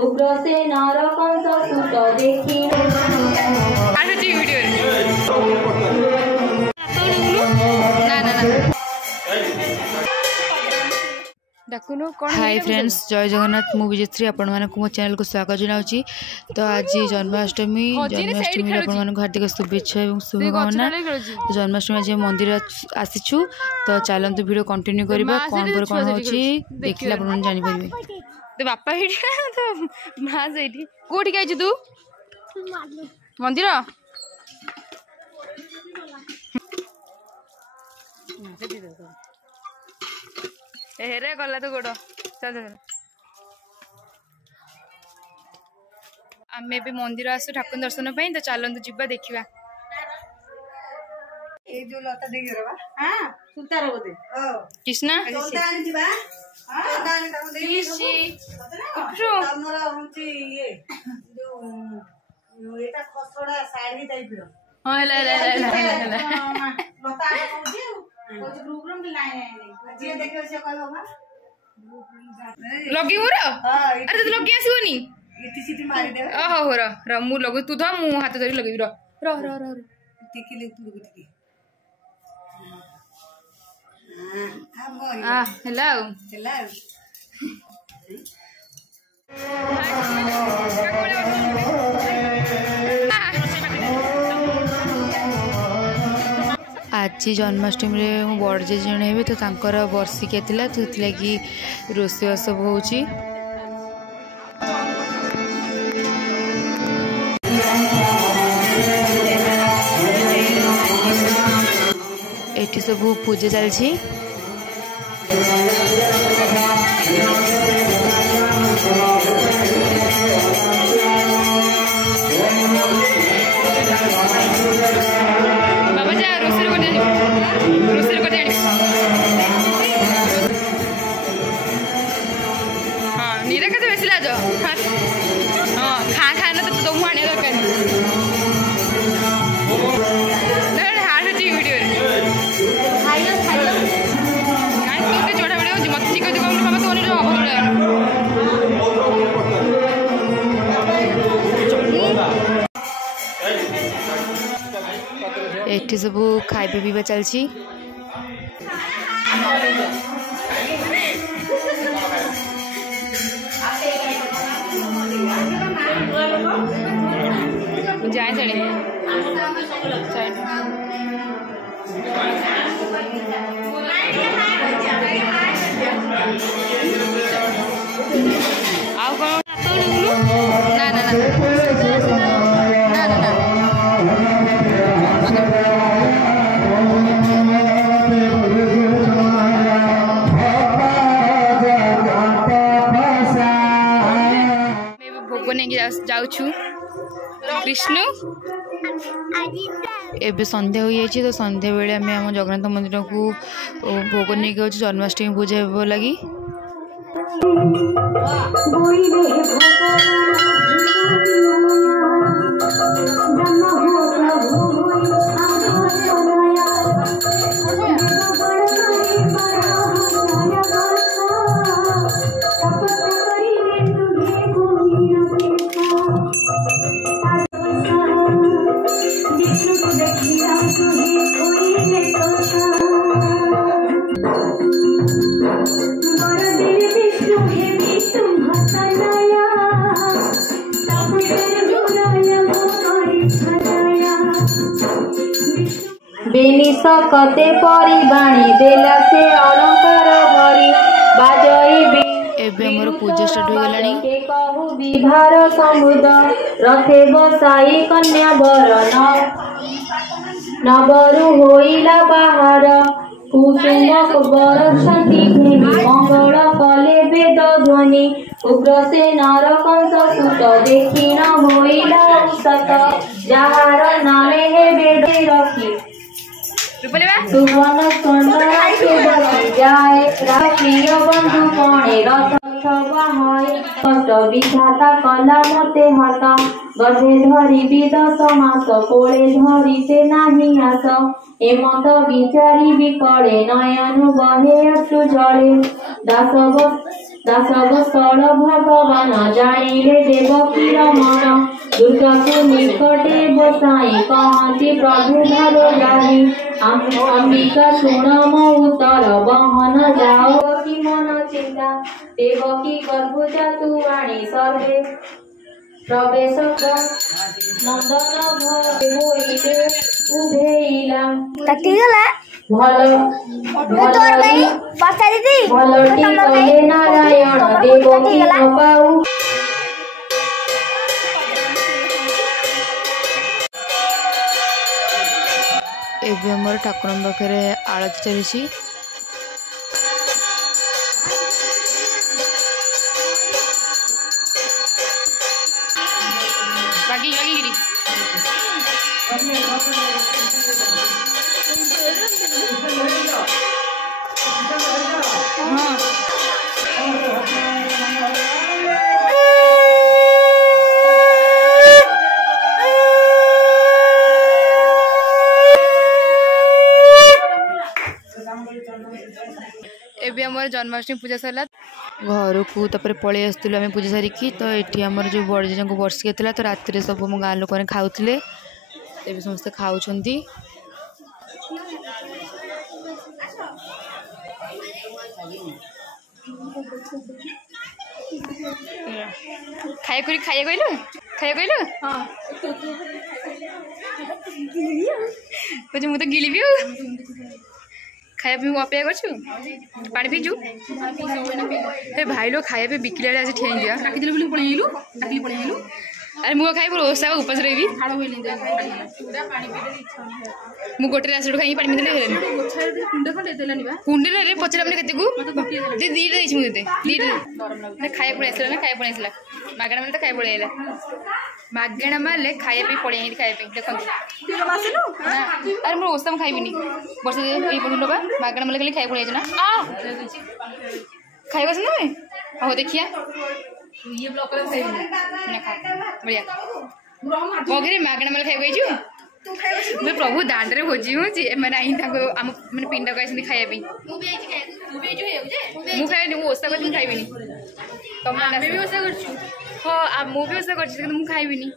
उग्रसे नरकंस सुत देखी hi friends, जय जगन्नाथ। मु विजयश्री आपण मो चैनल को स्वागत जनाऊँगी। तो आज जन्माष्टमी आपण हार्दिक शुभेच्छा और शुभकामना। तो जन्माष्टमी आज मंदिर आसीचु, तो चलतु वीडियो कंटिन्यू करबा। कौन पर कौन होची देखिला आपण जानि परिबे। तो बापा हेडी तो मां सेठी कोठी गाइछ तू मंदिर हेरे गला तो गोड़ चल आम भी मंदिर आसु ठाकुर दर्शन पाई। तो चलतु जीवा देखा। कृष्णा लगी हो अरे तो लगी आसोनी हो रु लगे तू था मु हाथ धरी लगे आज जन्माष्टमी रे मो बड़ जे जन हे तो तांकर वर्षिकिया थिला, तो लगी रोषेई सब होची। एठी सब पूजा चलछि। बाबा जा रोसर कर हाँ नीरा के बेसी लाज हाँ खा खा ना तो तुम आने दरकार हार होती वीडियो चढ़ा बड़े मत ठीक है बाबा तो एठी सब खाइबा पीवा चलछि। जाए चढ़े आओ कौन ना ना ना जाऊँ कृष्ण एबे संध्या हो जाए। तो संध्या बेले आम आम जगन्नाथ मंदिर को भोग नहीं गए जन्माष्टमी पूजा हो लगी। बेनी सकते परी बाणी देला से अलंकार भरी बाजई एबे हमर पूजा स्टार्ट हो गलानी। के कहू विभार समुद्र रथे बसाई कन्या वर नबरु होइला बाहर कुसुमक बरछती मंगल कले वेद ध्वनि उग्रसे नरकंस सुत देखी न होइला सत जहार नामे हे वेद रखी सुवन सुंदर जाए प्रिय बंधु कणे रथ कष्ट विधाता कला मते हत गधे धरी विदस मास कोले धरी से नाही आस एमत विचारी विकले नयनु बहे अश्रु जले दास दासवत्सल भगवान जानिले देवकीर मन दुर्गा को निकटे बसाई कहती प्रभु घर जाहि अंबिका सुन मो उत्तर बहन जाओ की मन चिंता देवकी गर्भ जातु वाणी सर्वे प्रवेश नंदन भय होइले उभेइला भलटी कहे नारायण देवकी पाऊ एवं आम ठाकुर पाखे आरती चली एबे आम जन्माष्टमी पूजा सरला घर को तापर पलि आसलु आम पूजा सारिकी तो ये आमर जो बड़ जीजा को वर्षिका था तो रात सब मो गाँ लोक खाऊले एबे समस्ते खाऊ खाया कहलु खाया कहलु हाँ मु तो गिलिबी खाया पी अपेक्षा करछु पानी पीजु हे भाई लोग खाया पे बिकिला आज ठेई दिया काटी दिलु बोली पळेइलु काटी पळेइलु अरे मु खाई पर ओसा उपास रही खाड़ होइले मु गोटे रासड खाई पानी मिदले हेले कुंडे खंडे देलानी बा कुंडे रे पचरा हमने केते को दे दीटा देछि मु देते दीटा ना खाया पळे आसला ना खाया पळे आसला मागणा माने तो खाया पळे आइला मागणा माले खाया पे पळे आइ खाया पे देखन तू बासनु अरे मु ओसा खाइबिनी वर्ष दे ए पडुलो बा मागणा माले खाली खाया पळे आइछ ना आ खाइबस ना हो देखिया ये ब्लॉक कर खाइबिनी ना खा बढ़िया मगरे मागणा माले खाइबै छु तू खाइबस मैं प्रभु दांड रे भोजी हूं जे माने आई ताको हम माने पिंड गाइसनी खाया पे मु भी आई खाया तू भी जो हे मु खाइनी मु ओसा कर खाइबिनी तुम माने भी ओसा करछु हो आ मु भी ओसा करछु কিন্তু मु खाइबिनी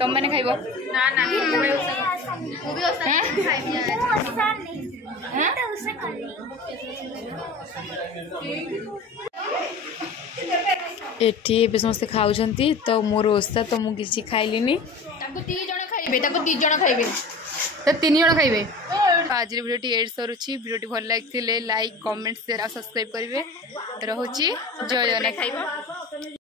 तुम माने खाइबो ना ना मु भी ओसा करछु मु भी ओसा खाइबी ओसा नहीं हां तो ओसा कर एठी ए समस्त खाऊ तो मोर ओसा तो मु किसी खाइलिनी ताको 3 जण खाइबे ताको 3 जण खाइबे तो 3 जण खाइबे आज वीडियो एड सरुची वीडियो भल लाइक लाइक कमेंट शेयर और सब्सक्राइब करेंगे रहुची जय जगन्नाथ खाइबा।